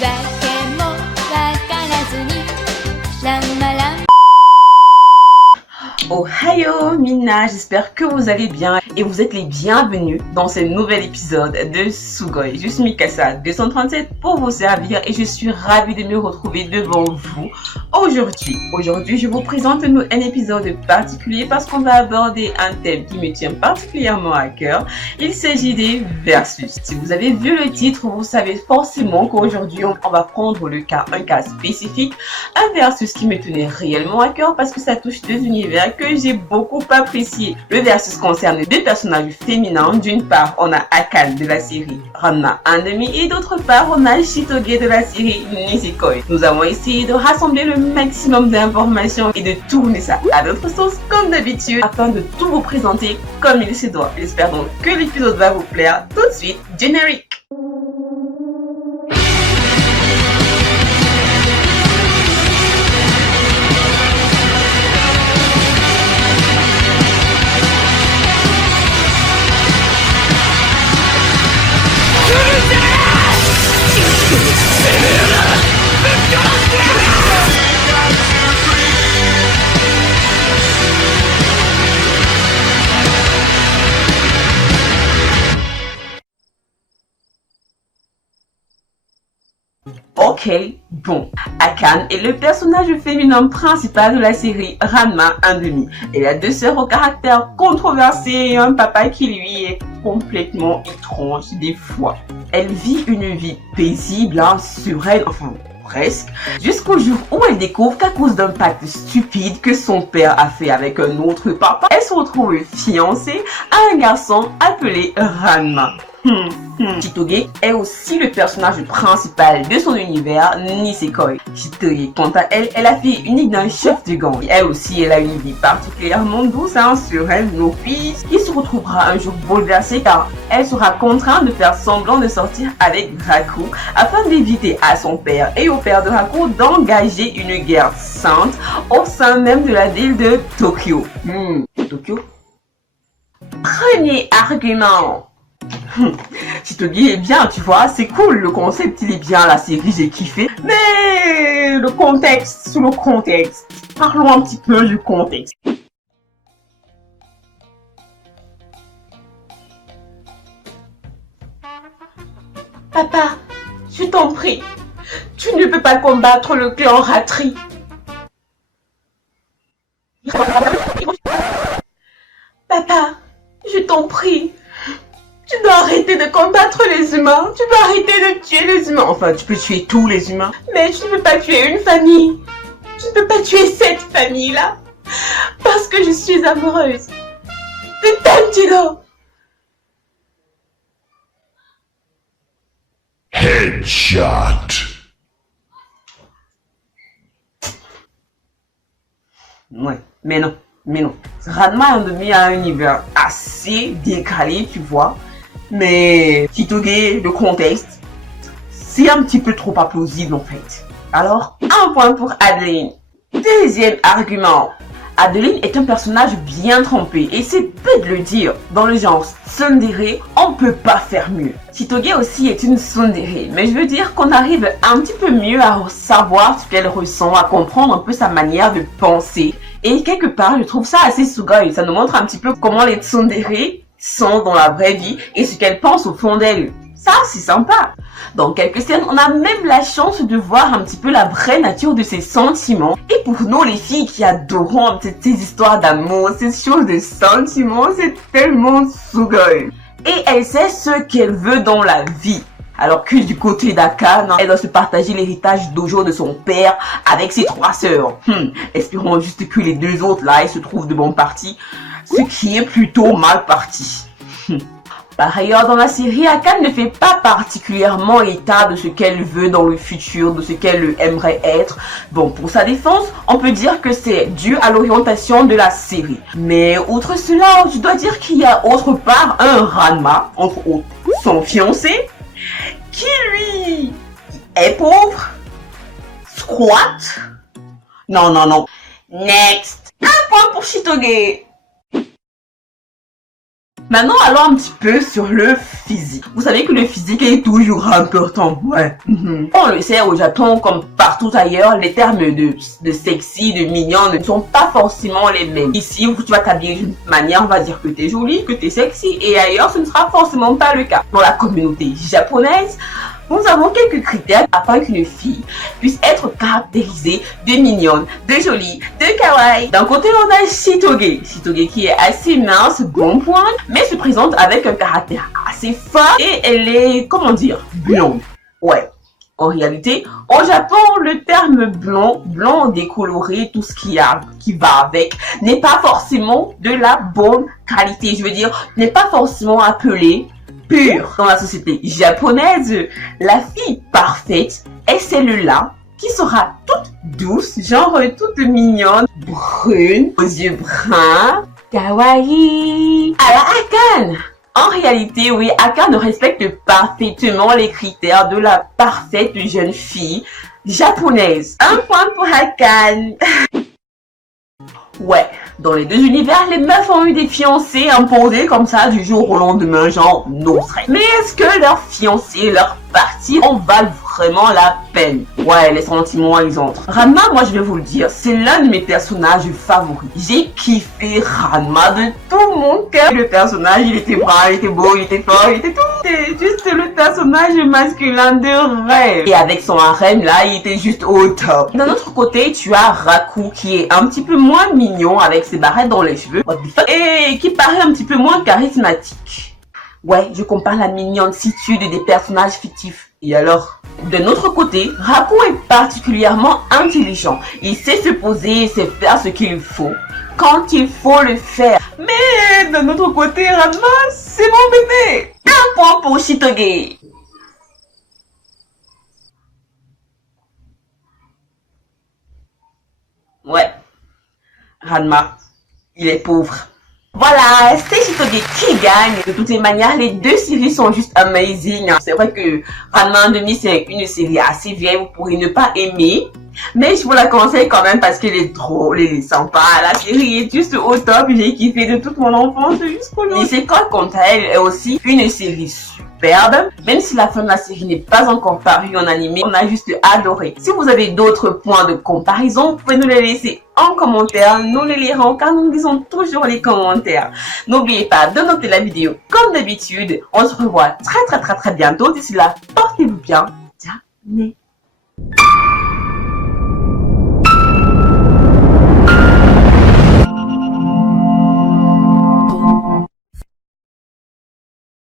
もわからずにランマラン Ohio Mina, j'espère que vous allez bien et vous êtes les bienvenus dans ce nouvel épisode de Sugoi. Je suis Mikasa 237 pour vous servir et je suis ravie de me retrouver devant vous aujourd'hui. Aujourd'hui, je vous présente un épisode particulier parce qu'on va aborder un thème qui me tient particulièrement à cœur. Il s'agit des versus. Si vous avez vu le titre, vous savez forcément qu'aujourd'hui, on va prendre un cas spécifique, un versus qui me tenait réellement à cœur parce que ça touche deux univers que j'ai beaucoup apprécié. Le versus concerne deux personnages féminins. D'une part, on a Akane de la série Ranma 1/2 et d'autre part, on a Chitoge de la série Nisekoi. Nous avons essayé de rassembler le maximum d'informations et de tourner ça à notre sauce comme d'habitude afin de tout vous présenter comme il se doit. J'espère donc que l'épisode va vous plaire. Tout de suite, générique. Ok, bon. Akane est le personnage féminin principal de la série Ranma 1/2. Elle a deux sœurs au caractère controversé et un papa qui lui est complètement étrange des fois. Elle vit une vie paisible, sereine, enfin presque, jusqu'au jour où elle découvre qu'à cause d'un pacte stupide que son père a fait avec un autre papa, elle se retrouve fiancée à un garçon appelé Ranma. Chitoge est aussi le personnage principal de son univers, Nisekoi. Chitoge, quant à elle, est la fille unique d'un chef de gang. Elle aussi, elle a une vie particulièrement douce, sereine, puis qui se retrouvera un jour bouleversée car elle sera contrainte de faire semblant de sortir avec Raku afin d'éviter à son père et au père de Raku d'engager une guerre sainte au sein même de la ville de Tokyo. Tokyo? Premier argument. Chitoge est bien, tu vois, c'est cool, le concept il est bien, la série j'ai kiffé, mais le contexte, parlons un petit peu du contexte. Papa, je t'en prie, tu ne peux pas combattre le clan Ratri. Papa, je t'en prie. Tu dois arrêter de combattre les humains. Tu dois arrêter de tuer les humains. Enfin, tu peux tuer tous les humains. Mais tu ne peux pas tuer une famille. Tu ne peux pas tuer cette famille-là. Parce que je suis amoureuse de Tanjiro. Headshot. Ouais, mais non. Ranma 1/2 a un univers assez décalé, tu vois. Mais Chitoge, le contexte, c'est un petit peu trop implausible en fait. Alors, un point pour Adeline. Deuxième argument. Adeline est un personnage bien trempé et c'est peu de le dire. Dans le genre tsundere, on peut pas faire mieux. Chitoge aussi est une tsundere, mais je veux dire qu'on arrive un petit peu mieux à savoir ce qu'elle ressent, à comprendre un peu sa manière de penser. Et quelque part, je trouve ça assez sugoi. Ça nous montre un petit peu comment les tsundere sont dans la vraie vie et ce qu'elles pensent au fond d'elles. Ça, c'est sympa. Dans quelques scènes, on a même la chance de voir un petit peu la vraie nature de ses sentiments. Et pour nous, les filles qui adorons ces histoires d'amour, ces choses de sentiments, c'est tellement sugoi. Et elle sait ce qu'elle veut dans la vie. Alors que du côté d'Akane, elle doit se partager l'héritage d'Ojo de son père avec ses trois sœurs. Espérons juste que les deux autres là, elles se trouvent de bon parti. Ce qui est plutôt mal parti. Par ailleurs, dans la série, Akane ne fait pas particulièrement état de ce qu'elle veut dans le futur, de ce qu'elle aimerait être. Bon, pour sa défense, on peut dire que c'est dû à l'orientation de la série. Mais outre cela, je dois dire qu'il y a autre part un Ranma, entre autres son fiancé, qui lui est pauvre, squat. Non. Next. Un point pour Chitoge. Maintenant, allons un petit peu sur le physique. Vous savez que le physique est toujours important, ouais. On le sait, au Japon, comme partout ailleurs, les termes de sexy, de mignonne ne sont pas forcément les mêmes. Ici, où tu vas t'habiller d'une manière, on va dire que t'es jolie, que t'es sexy, et ailleurs, ce ne sera forcément pas le cas. Dans la communauté japonaise, nous avons quelques critères afin qu'une fille puisse être caractérisée de mignonne, de jolie, de kawaii. D'un côté, on a Shitoge. Shitoge qui est assez mince, bon point, mais se présente avec un caractère assez fort et elle est, comment dire, blonde. Ouais. En réalité, au Japon, le terme blond décoloré, tout ce qui va avec, n'est pas forcément de la bonne qualité. Je veux dire, n'est pas forcément appelé pure. Dans la société japonaise, la fille parfaite est celle-là qui sera toute douce, genre toute mignonne, brune, aux yeux bruns, kawaii. À la Akane. En réalité, oui, Akane respecte parfaitement les critères de la parfaite jeune fille japonaise. Un point pour Akane. Ouais, dans les deux univers, les meufs ont eu des fiancés imposés comme ça du jour au lendemain, genre no stress. Mais est-ce que leurs fiancés, leurs parties en valent vraiment la peine? Ouais, les sentiments, ils entrent. Ranma, moi je vais vous le dire, c'est l'un de mes personnages favoris. J'ai kiffé Ranma de tout mon cœur. Le personnage, il était brun, il était beau, il était fort, il était tout. C'était juste le personnage masculin de rêve. Et avec son harem là, il était juste au top. D'un autre côté, tu as Raku qui est un petit peu moins mignon avec ses barrettes dans les cheveux. Et qui paraît un petit peu moins charismatique. Ouais, je compare la mignonitude des personnages fictifs. Et alors, d'un autre côté, Raku est particulièrement intelligent. Il sait se poser et sait faire ce qu'il faut quand il faut le faire. Mais d'un autre côté, Ranma, c'est mon bébé. Un point pour Shitoge. Ouais, Ranma, il est pauvre. Voilà, c'est Shitoge qui gagne. De toutes les manières, les deux séries sont juste amazing. C'est vrai que Ranma 1/2, c'est une série assez vieille, vous pourrez ne pas aimer. Mais je vous la conseille quand même parce qu'elle est drôle, elle est sympa. La série est juste au top. J'ai kiffé de toute mon enfance jusqu'aujourd'hui. Nisekoi, quant à elle, est aussi une série superbe. Même si la fin de la série n'est pas encore parue en animé, on a juste adoré. Si vous avez d'autres points de comparaison, vous pouvez nous les laisser en commentaire. Nous les lirons car nous lisons toujours les commentaires. N'oubliez pas de noter la vidéo comme d'habitude. On se revoit très bientôt. D'ici là, portez-vous bien. Ciao.